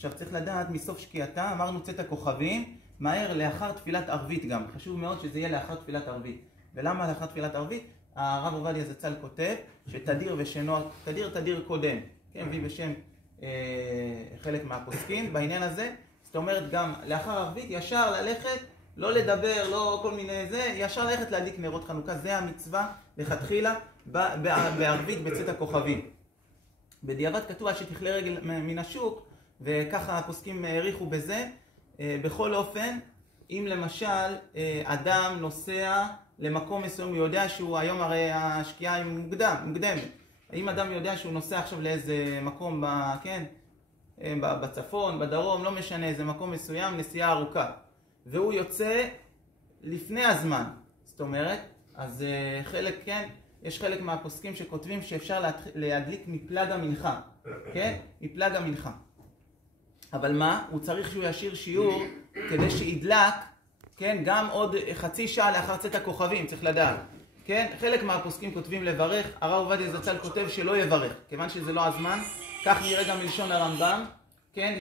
עכשיו צריך לדעת מסוף שקיעתה, אמרנו צאת הכוכבים, מהר לאחר תפילת ערבית גם. חשוב מאוד שזה יהיה לאחר תפילת ערבית. ולמה לאחר תפילת ערבית? הרב עובדיה זצ"ל כותב שתדיר ושנו, תדיר קודם. כן, מביא בשם חלק מהפוסקים בעניין הזה. זאת אומרת גם לאחר ערבית ישר ללכת, לא לדבר, לא כל מיני זה, ישר ללכת להדליק נרות חנוכה. זה המצווה לכתחילה בערבית בצאת הכוכבים. בדיעבד כתוב שתכלה רגל מן השוק, וככה הפוסקים העריכו בזה. בכל אופן, אם למשל אדם נוסע למקום מסוים, הוא יודע שהוא היום הרי השקיעה היא מוקדמת. אם אדם יודע שהוא נוסע עכשיו לאיזה מקום בצפון, בדרום, לא משנה, איזה מקום מסוים, נסיעה ארוכה, והוא יוצא לפני הזמן, זאת אומרת, אז חלק, כן, יש חלק מהפוסקים שכותבים שאפשר להדליק מפלג המנחה, כן? מפלג המנחה. אבל מה? הוא צריך שהוא ישיר שיעור כדי שידלק, כן? גם עוד חצי שעה לאחר צאת הכוכבים, צריך לדעת. כן? חלק מהפוסקים כותבים לברך, הרב עובדיה זצ"ל כותב שלא יברך, כיוון שזה לא הזמן. כך נראה גם מלשון הרמב"ם, כן?